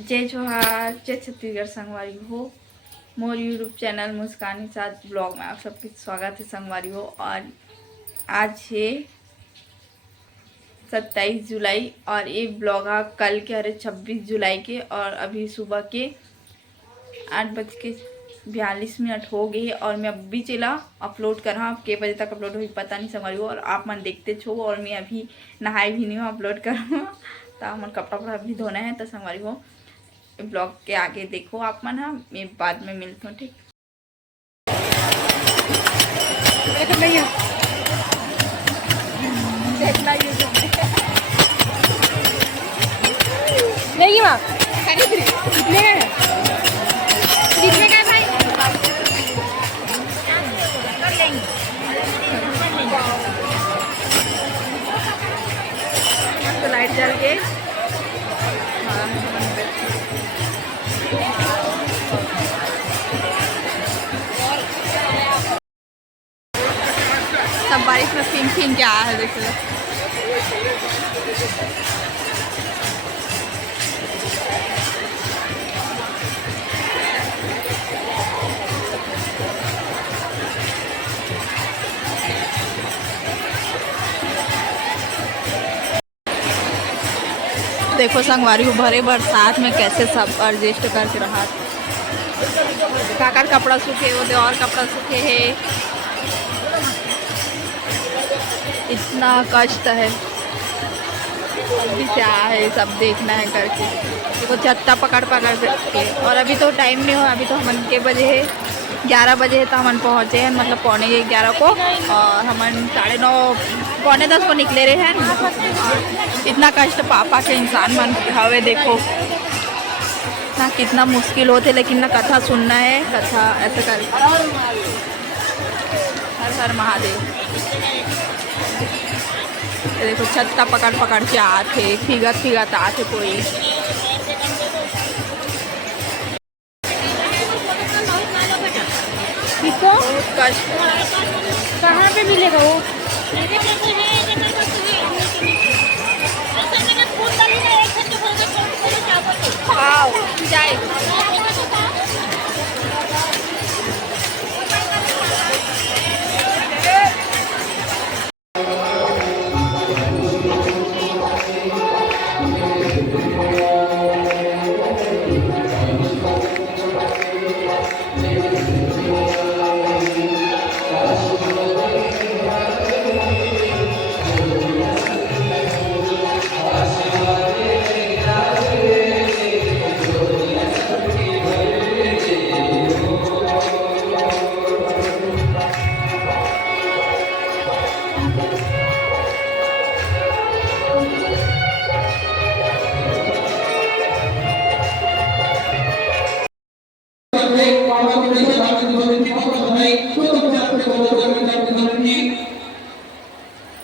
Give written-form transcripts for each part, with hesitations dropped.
जय जोहार, जय छत्तीसगढ़ संगवारी हो। मोर यूट्यूब चैनल मुस्कानी साथ ब्लॉग में आप सबका स्वागत है संगवारी हो। और आज है 27 जुलाई और ये ब्लॉग कल के 26 जुलाई के। और अभी सुबह के 8:42 हो गए और मैं अभी चला अपलोड कर रहा। के बजे तक अपलोड हुई पता नहीं संगवारी हो। और आप मन देखते छो और मैं अभी नहाई भी नहीं हूँ, अपलोड करूँ तो मन कपड़ा भी धोना है। तो संगवारी हो ब्लॉग के आगे देखो आप मन। हाँ, मैं बाद में मिलती हूँ, ठीक। देखना यूट्यूब में नहीं माँ कितने का भाई तो लाइट जल के सब बारिश में फिन फिन क्या है देखो। देखो संगवारी को भरे बरसात में कैसे सब एडजस्ट करके रहा। काकर कपड़ा सूखे वो और कपड़ा सूखे है। इतना कष्ट है, अभी क्या है सब देखना है करके। देखो छत्ता पकड़ के। और अभी तो टाइम नहीं हो, अभी तो हमन के बजे है 11 बजे है। तो हमन पहुँचे हैं मतलब 11:15 को। और हमन 9:30 10:15 को निकले रहे हैं। इतना कष्ट पापा के इंसान मन हवे देखो ना, कितना मुश्किल होते। लेकिन ना कथा सुनना है, कथा ऐसे कर। हर हर महादेव। देखो छत्ता पकड़ के आते, फिगत आते कोई। किसको कष्ट कहाँ पे मिलेगा वो? जाए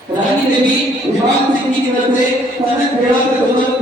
रानी देवी विभाग सिंह की तरफ से सनक भेड़ा के दोनों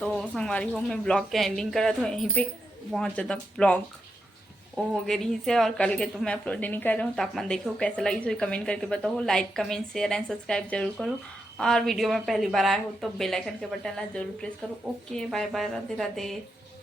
तो संगवारी हो मैं ब्लॉग के एंडिंग करा तो यहीं पे बहुत ज़्यादा ब्लॉग वो हो गई रही से, और कल के तो मैं अपलोड नहीं कर रहा हूँ। तापमान देखो कैसा लगी सो कमेंट करके बताओ। Like comment share and subscribe जरूर करो, और वीडियो में पहली बार आए हो तो बेल आइकन के बटन ला जरूर प्रेस करो। ओके बाय बाय, राधे राधे।